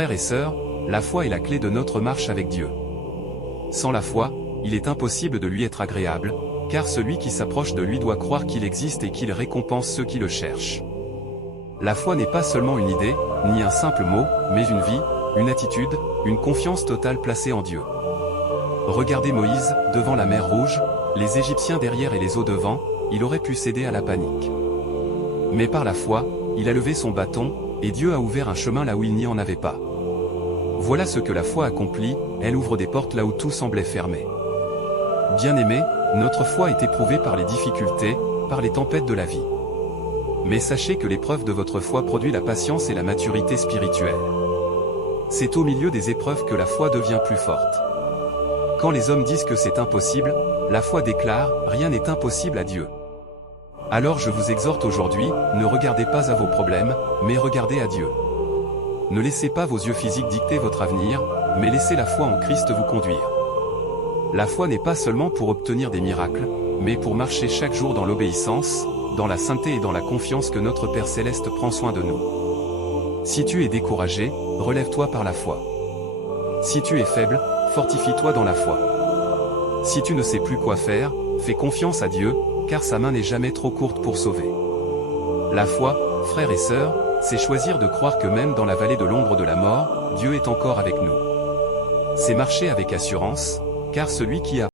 Frères et sœurs, la foi est la clé de notre marche avec Dieu. Sans la foi, il est impossible de lui être agréable, car celui qui s'approche de lui doit croire qu'il existe et qu'il récompense ceux qui le cherchent. La foi n'est pas seulement une idée, ni un simple mot, mais une vie, une attitude, une confiance totale placée en Dieu. Regardez Moïse, devant la mer Rouge, les Égyptiens derrière et les eaux devant, il aurait pu céder à la panique. Mais par la foi, il a levé son bâton, et Dieu a ouvert un chemin là où il n'y en avait pas. Voilà ce que la foi accomplit, elle ouvre des portes là où tout semblait fermé. Bien-aimés, notre foi est éprouvée par les difficultés, par les tempêtes de la vie. Mais sachez que l'épreuve de votre foi produit la patience et la maturité spirituelle. C'est au milieu des épreuves que la foi devient plus forte. Quand les hommes disent que c'est impossible, la foi déclare « Rien n'est impossible à Dieu ». Alors je vous exhorte aujourd'hui, ne regardez pas à vos problèmes, mais regardez à Dieu. Ne laissez pas vos yeux physiques dicter votre avenir, mais laissez la foi en Christ vous conduire. La foi n'est pas seulement pour obtenir des miracles, mais pour marcher chaque jour dans l'obéissance, dans la sainteté et dans la confiance que notre Père Céleste prend soin de nous. Si tu es découragé, relève-toi par la foi. Si tu es faible, fortifie-toi dans la foi. Si tu ne sais plus quoi faire, fais confiance à Dieu, car sa main n'est jamais trop courte pour sauver. La foi, frères et sœurs, c'est choisir de croire que même dans la vallée de l'ombre de la mort, Dieu est encore avec nous. C'est marcher avec assurance, car celui qui a